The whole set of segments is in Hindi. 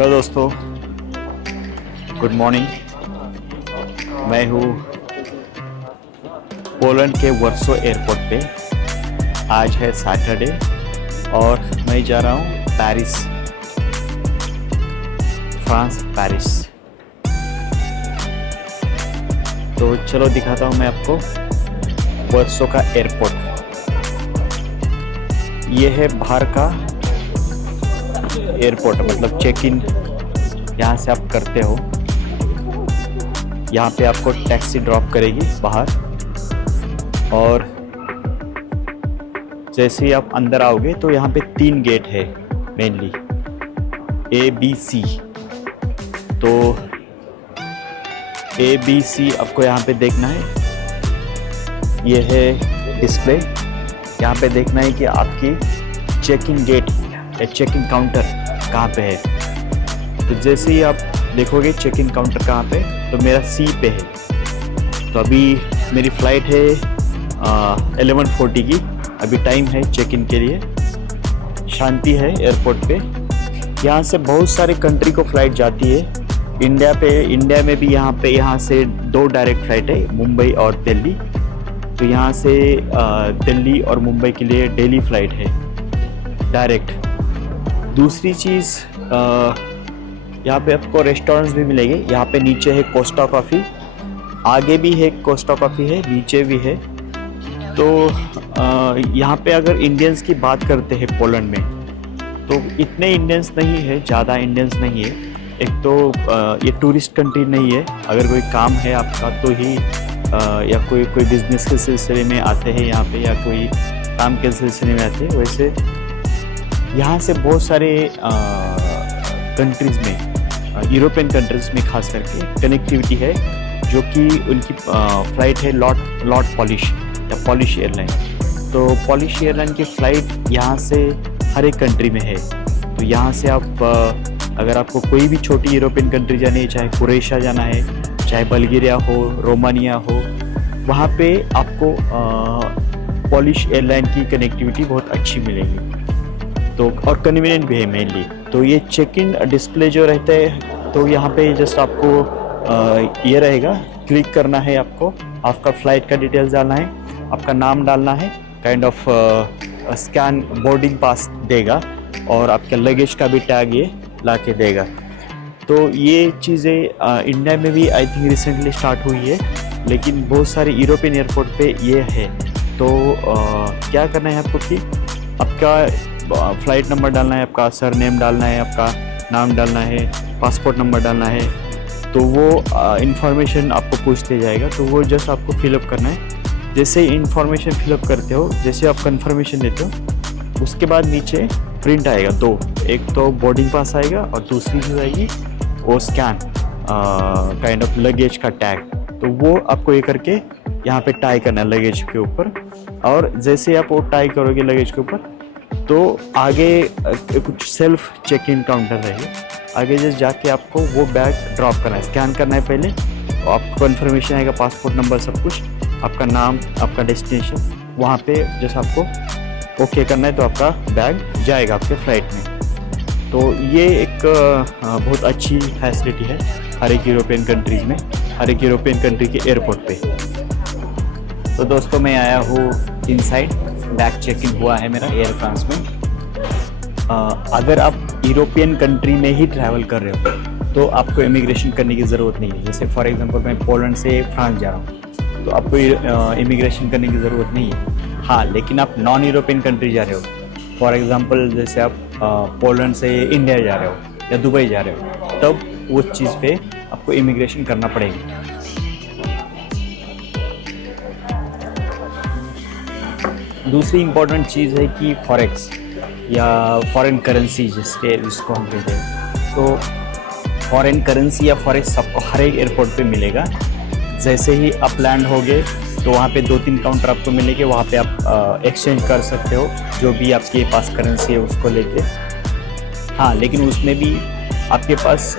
हेलो दोस्तों, गुड मॉर्निंग। मैं हूँ पोलैंड के वर्सो एयरपोर्ट पे। आज है सैटरडे और मैं जा रहा हूँ पेरिस, फ्रांस, पेरिस। तो चलो दिखाता हूँ मैं आपको वर्सो का एयरपोर्ट। ये है बाहर का एयरपोर्ट, मतलब चेक इन यहाँ से आप करते हो। यहाँ पे आपको टैक्सी ड्रॉप करेगी बाहर, और जैसे ही आप अंदर आओगे तो यहाँ पे 3 गेट है मेनली, ABC। तो ABC आपको यहाँ पे देखना है। ये है डिस्प्ले, यहाँ पे देखना है कि आपकी चेक इन गेट या चेक इन काउंटर कहाँ पे है। तो जैसे ही आप देखोगे चेक इन काउंटर कहाँ पे, तो मेरा C पे है। तो अभी मेरी फ़्लाइट है 11:40 की। अभी टाइम है चेक इन के लिए। शांति है एयरपोर्ट पे। यहाँ से बहुत सारे कंट्री को फ़्लाइट जाती है। इंडिया में भी यहाँ से 2 डायरेक्ट फ़्लाइट है, मुंबई और दिल्ली। तो यहाँ से दिल्ली और मुंबई के लिए डेली फ़्लाइट है डायरेक्ट। दूसरी चीज़, यहाँ पे आपको रेस्टोरेंट्स भी मिलेंगे। यहाँ पे नीचे है कोस्टा कॉफ़ी, आगे भी है कोस्टा कॉफ़ी है, नीचे भी है। तो यहाँ पे अगर इंडियंस की बात करते हैं पोलैंड में, तो इतने इंडियंस नहीं है, ज़्यादा इंडियंस नहीं है। एक तो ये टूरिस्ट कंट्री नहीं है। अगर कोई काम है आपका तो ही या कोई बिज़नेस के सिलसिले में आते हैं यहाँ पे, या कोई काम के सिलसिले में आते हैं। वैसे यहाँ से बहुत सारे कंट्रीज़ में, यूरोपियन कंट्रीज़ में खास करके कनेक्टिविटी है, जो कि उनकी फ़्लाइट है लॉट पॉलिश या पॉलिश एयरलाइन। तो पॉलिश एयरलाइन की फ़्लाइट यहाँ से हर एक कंट्री में है। तो यहाँ से आप अगर आपको कोई भी छोटी यूरोपियन कंट्री जानी है, चाहे क्रोएशिया जाना है, चाहे बल्गेरिया हो, रोमानिया हो, वहाँ पे आपको पॉलिश एयरलाइन की कनेक्टिविटी बहुत अच्छी मिलेगी। तो और कन्वीनियंट भी है मेनली। तो ये चेक इन डिस्प्ले जो रहता है, तो यहाँ पे जस्ट आपको ये रहेगा, क्लिक करना है आपको, आपका फ़्लाइट का डिटेल्स डालना है, आपका नाम डालना है, kind of scan boarding pass देगा, और आपके लगेज का भी टैग ये ला के देगा। तो ये चीज़ें इंडिया में भी आई थिंक रिसेंटली स्टार्ट हुई है, लेकिन बहुत सारे यूरोपियन एयरपोर्ट पे ये है। तो क्या करना है आपको कि आपका फ़्लाइट नंबर डालना है, आपका सरनेम डालना है, आपका नाम डालना है, पासपोर्ट नंबर डालना है। तो वो इन्फॉर्मेशन आपको पूछते जाएगा, तो वो जस्ट आपको फिलअप करना है। जैसे इन्फॉर्मेशन फिलअप करते हो, जैसे आप कन्फर्मेशन देते हो, उसके बाद नीचे प्रिंट आएगा 2, एक तो बोर्डिंग पास आएगा और दूसरी चीज़ आएगी वो स्कैन काइंड ऑफ लगेज का टैग। तो वो आपको ये करके यहाँ पे टाई करना है लगेज के ऊपर, और जैसे आप वो टाई करोगे लगेज के ऊपर, तो आगे कुछ सेल्फ चेक इन काउंटर रहेगा। आगे जैसे जाके आपको वो बैग ड्रॉप करना है, स्कैन करना है पहले, और आपको कन्फर्मेशन आएगा, पासपोर्ट नंबर, सब कुछ, आपका नाम, आपका डेस्टिनेशन, वहाँ पे जैसे आपको ओके करना है, तो आपका बैग जाएगा आपके फ़्लाइट में। तो ये एक बहुत अच्छी फैसिलिटी है हर एक यूरोपियन कंट्रीज़ में, हर एक यूरोपियन कंट्री के एयरपोर्ट पे। तो दोस्तों, मैं आया हूँ इनसाइड, बैग चेक इन हुआ है मेरा एयर फ्रांस में। अगर आप यूरोपियन कंट्री में ही ट्रैवल कर रहे हो तो आपको इमिग्रेशन करने की ज़रूरत नहीं है। जैसे फॉर एग्जांपल मैं पोलैंड से फ्रांस जा रहा हूँ, तो आपको इमिग्रेशन करने की ज़रूरत नहीं है। हाँ, लेकिन आप नॉन यूरोपियन कंट्री जा रहे हो, फॉर एग्जांपल जैसे आप पोलैंड से इंडिया जा रहे हो या दुबई जा रहे हो, तब उस चीज़ पे आपको इमिग्रेशन करना पड़ेगी। दूसरी इम्पॉर्टेंट चीज़ है कि फॉरेक्स या फॉरेन करेंसी जिसको हम कहते हैं। तो फॉरेन करेंसी या फॉरेक्स आपको हर एक एयरपोर्ट पे मिलेगा। जैसे ही आप लैंड होगे तो वहाँ पे 2-3 काउंटर आपको मिलेंगे, वहाँ पे आप एक्सचेंज कर सकते हो जो भी आपके पास करेंसी है उसको लेके। हाँ, लेकिन उसमें भी आपके पास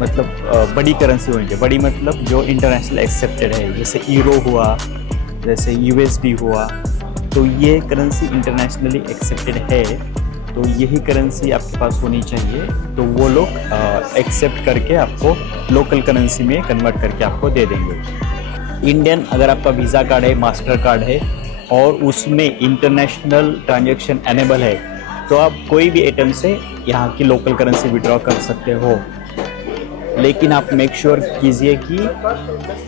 मतलब बड़ी करेंसी होंगे। बड़ी मतलब जो इंटरनेशनल एक्सेप्टेड है, जैसे यूरो हुआ, जैसे USD हुआ, तो ये करेंसी इंटरनेशनली एक्सेप्टेड है। तो यही करेंसी आपके पास होनी चाहिए, तो वो लोग एक्सेप्ट करके आपको लोकल करेंसी में कन्वर्ट करके आपको दे देंगे। इंडियन अगर आपका वीज़ा कार्ड है, मास्टर कार्ड है और उसमें इंटरनेशनल ट्रांजैक्शन एनेबल है, तो आप कोई भी एटीएम से यहाँ की लोकल करेंसी विड्रॉ कर सकते हो। लेकिन आप मेक श्योर कीजिए कि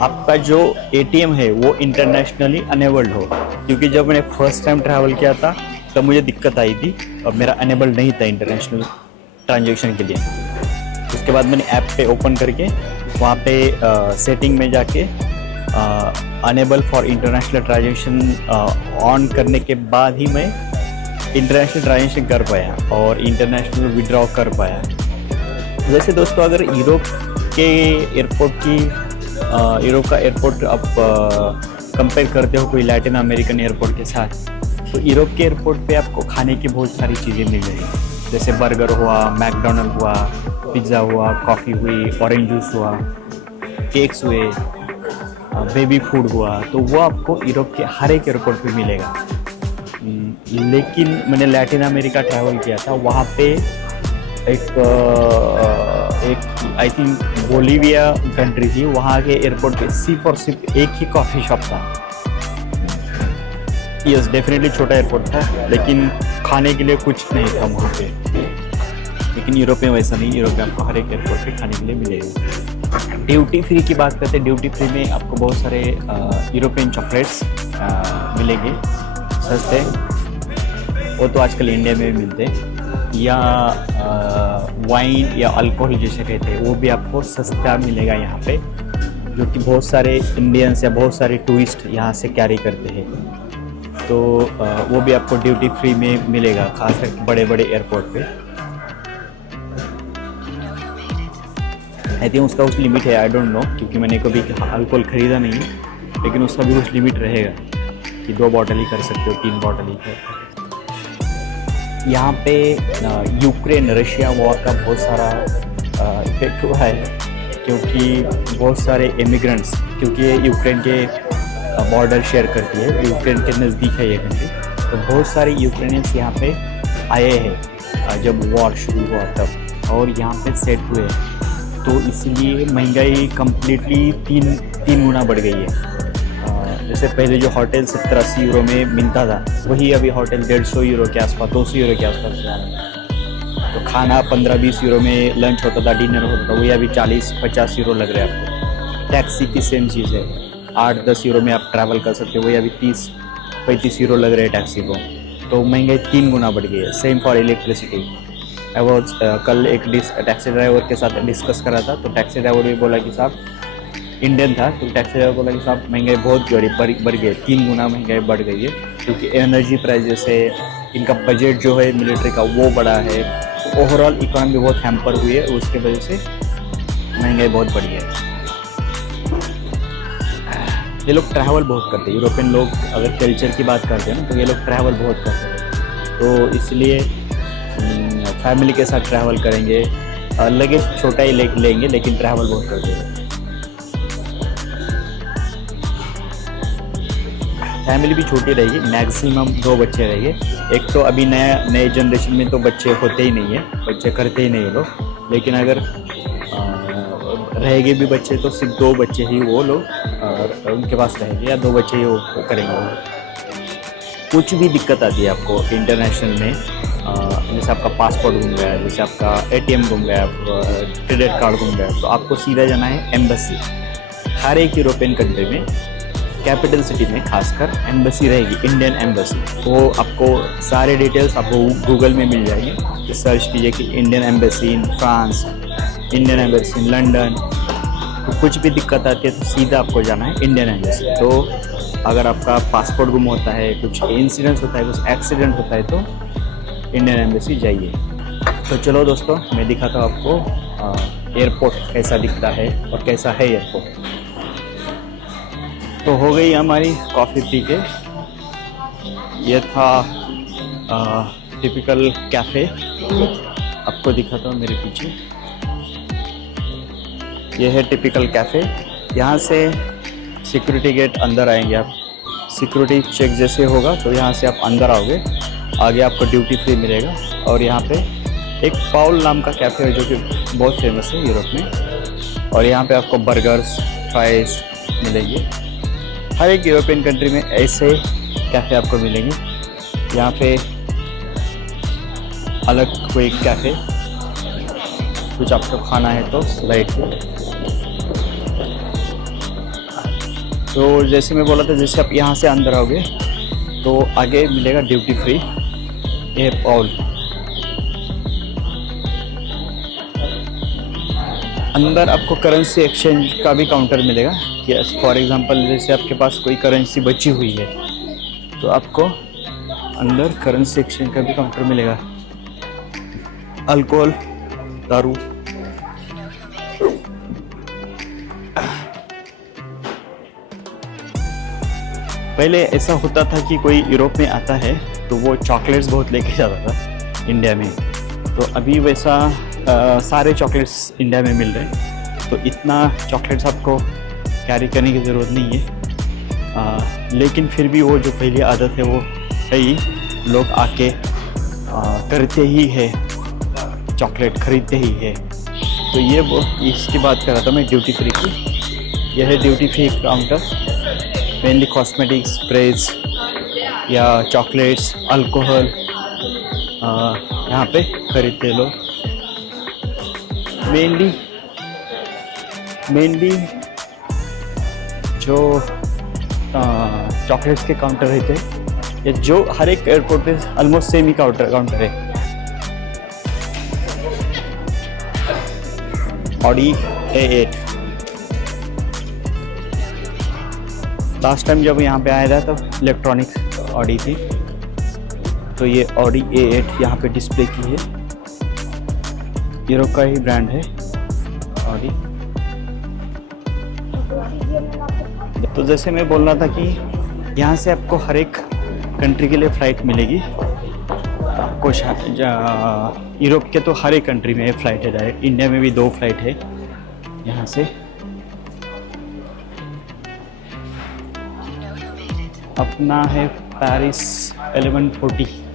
आपका जो एटीएम है वो इंटरनेशनली अनेबल्ड हो, क्योंकि जब मैंने फर्स्ट टाइम ट्रैवल किया था तब मुझे दिक्कत आई थी और मेरा अनेबल्ड नहीं था इंटरनेशनल ट्रांजैक्शन के लिए। उसके बाद मैंने ऐप पे ओपन करके वहाँ पे सेटिंग में जाके enable for international transaction on करने के बाद ही मैं इंटरनेशनल ट्रांजैक्शन कर पाया और इंटरनेशनल विड्रॉ कर पाया। वैसे दोस्तों, अगर यूरोप के एयरपोर्ट की यूरोप का एयरपोर्ट आप कंपेयर करते हो कोई लैटिन अमेरिकन एयरपोर्ट के साथ, तो यूरोप के एयरपोर्ट पे आपको खाने की बहुत सारी चीज़ें मिल जाएगी, जैसे बर्गर हुआ, मैकडोनल्ड हुआ, पिज़्ज़ा हुआ, कॉफ़ी हुई, ऑरेंज जूस हुआ, केक्स हुए, बेबी फूड हुआ, तो वो आपको यूरोप के हर एक एयरपोर्ट पे मिलेगा। लेकिन मैंने लैटिन अमेरिका ट्रैवल किया था, वहाँ पे एक आई थिंक बोलीविया कंट्री थी, वहाँ के एयरपोर्ट पे सिर्फ और सिर्फ एक ही कॉफ़ी शॉप था। यस, डेफिनेटली छोटा एयरपोर्ट था, लेकिन खाने के लिए कुछ नहीं था वहाँ पे। लेकिन यूरोप में वैसा नहीं, यूरोप में आपको हर एक एयरपोर्ट पे खाने के लिए मिलेगा। ड्यूटी फ्री की बात करते हैं, ड्यूटी फ्री में आपको बहुत सारे यूरोपियन चॉकलेट्स मिलेंगे सस्ते, वो तो आजकल इंडिया में भी मिलते हैं, या वाइन या अल्कोहल जिसे कहते हैं वो भी आपको सस्ता मिलेगा यहाँ पे, जो कि बहुत सारे इंडियंस या बहुत सारे टूरिस्ट यहाँ से कैरी करते हैं। तो वो भी आपको ड्यूटी फ्री में मिलेगा, खास करके बड़े बड़े एयरपोर्ट पे। आई थिंक उसका कुछ लिमिट है, आई डोंट नो, क्योंकि मैंने कभी अल्कोहल ख़रीदा नहीं है, लेकिन उसका भी कुछ लिमिट रहेगा कि 2 बॉटल ही कर सकते हो, 3 बॉटल ही कर। यहाँ पे यूक्रेन रशिया वॉर का बहुत सारा इफेक्ट हुआ है, क्योंकि बहुत सारे इमिग्रेंट्स, क्योंकि ये यूक्रेन के बॉर्डर शेयर करती है, यूक्रेन के नज़दीक है ये कंट्री, तो बहुत सारे यूक्रेनियंस यहाँ पे आए हैं जब वॉर शुरू हुआ तब, और यहाँ पे सेट हुए, तो इसलिए महंगाई कम्प्लीटली तीन गुना बढ़ गई है। जैसे पहले जो होटल 70-80 यूरो में मिलता था, वही अभी होटल 150 यूरो के आसपास, 200 यूरो के आसपास जा रहा है। तो खाना 15-20 यूरो में लंच होता था, डिनर होता था, वही अभी 40-50 यूरो लग रहा है आपको। टैक्सी की सेम चीज़ है, 8-10 यूरो में आप ट्रैवल कर सकते हो, वही अभी 30-35 यूरो लग रहे हैं टैक्सी को। तो महंगाई 3 गुना बढ़ गई है। Same for electricity. कल एक टैक्सी ड्राइवर के साथ डिस्कस करा था, तो टैक्सी ड्राइवर भी बोला कि साहब, इंडियन था, तो टैक्सी ड्राइवर बोला कि साहब महंगाई बहुत बढ़ गई, 3 गुना महंगाई बढ़ गई है, क्योंकि एनर्जी प्राइजेस है, इनका बजट जो है मिलिट्री का वो बड़ा है, ओवरऑल इकोनॉमी बहुत हैम्पर हुई है, उसके वजह से महंगाई बहुत बढ़ी है। ये लोग ट्रैवल बहुत करते हैं, यूरोपियन लोग अगर कल्चर की बात करते हैं ना, तो ये लोग ट्रैवल बहुत करते हैं, तो इसलिए फैमिली के साथ ट्रैवल करेंगे, लगेज छोटा ही लेंगे, लेकिन ट्रैवल बहुत करते हैं। फैमिली भी छोटी रहेगी, मैक्सिमम 2 बच्चे रहेंगे। एक तो अभी नए जनरेशन में तो बच्चे होते ही नहीं है, बच्चे करते ही नहीं है लोग, लेकिन अगर रहेंगे भी बच्चे तो सिर्फ 2 बच्चे ही वो लोग उनके पास रहेंगे, या 2 बच्चे ही वो करेंगे। कुछ भी दिक्कत आती है आपको इंटरनेशनल में, जैसे आपका पासपोर्ट गुम गया, जैसे आपका एटीएम गुम गया, क्रेडिट कार्ड गुम गया, तो आपको सीधा जाना है एम्बेसी। हर एक यूरोपियन कंट्री में, कैपिटल सिटी में खासकर एम्बेसी रहेगी, इंडियन एम्बेसी। वो आपको सारे डिटेल्स आपको गूगल में मिल जाएंगे, तो सर्च कीजिए कि Indian embassy in France, Indian embassy in London. तो कुछ भी दिक्कत आती है तो सीधा आपको जाना है इंडियन एम्बेसी। तो अगर आपका पासपोर्ट गुम होता है, कुछ इंसिडेंट्स होता है, कुछ एक्सीडेंट होता है, तो इंडियन एम्बेसी जाइए। तो चलो दोस्तों, मैं दिखाता हूँ आपको एयरपोर्ट कैसा दिखता है और कैसा है एयरपोर्ट। तो हो गई हमारी कॉफ़ी पी के, ये था टिपिकल कैफ़े, आपको दिखाता हूँ मेरे पीछे, ये है टिपिकल कैफ़े। यहाँ से सिक्योरिटी गेट अंदर आएंगे आप, सिक्योरिटी चेक जैसे होगा तो यहाँ से आप अंदर आओगे। आगे आपको ड्यूटी फ्री मिलेगा। और यहाँ पे एक पाउल नाम का कैफ़े है जो कि बहुत फेमस है यूरोप में, और यहाँ पे आपको बर्गर्स, फ्राइज़ मिलेंगे। हर एक यूरोपियन कंट्री में ऐसे कैफ़े आपको मिलेंगे। यहाँ पे अलग कोई कैफ़े, कुछ आपको खाना है तो लाइट। तो जैसे मैं बोला था, जैसे आप यहाँ से अंदर आओगे तो आगे मिलेगा ड्यूटी फ्री, ये पाउल। अंदर आपको करेंसी एक्सचेंज का भी काउंटर मिलेगा कि फॉर एग्जांपल जैसे आपके पास कोई करेंसी बची हुई है तो आपको अंदर करेंसी एक्सचेंज का भी काउंटर मिलेगा। अल्कोहल, दारू, पहले ऐसा होता था कि कोई यूरोप में आता है तो वो चॉकलेट्स बहुत लेके जाता था इंडिया में। तो अभी वैसा सारे चॉकलेट्स इंडिया में मिल रहे हैं, तो इतना चॉकलेट्स आपको कैरी करने की ज़रूरत नहीं है। लेकिन फिर भी वो जो पहली आदत है वो है ही, लोग आके करते ही है, चॉकलेट ख़रीदते ही है। तो ये वो इसकी बात कर रहा था मैं, ड्यूटी फ्री की। यह है duty free counter, mainly cosmetics, sprays या चॉकलेट्स, अल्कोहल यहाँ पे खरीदते लोग। मेनली जो चॉकलेट्स के काउंटर रहते हैं, ये जो हर एक एयरपोर्ट पे ऑलमोस्ट सेम ही काउंटर है। ऑडी A8, लास्ट टाइम जब यहाँ पे आया था तब इलेक्ट्रॉनिक ऑडी थी, तो ये ऑडी A8 यहाँ पे डिस्प्ले की है। यूरोप का ही ब्रांड है ऑडी। तो जैसे मैं बोल रहा था कि यहाँ से आपको हर एक कंट्री के लिए फ़्लाइट मिलेगी। आपको यूरोप के तो हर एक कंट्री में फ़्लाइट है डायरेक्ट। इंडिया में भी 2 फ्लाइट है यहाँ से। अपना है पेरिस 1140।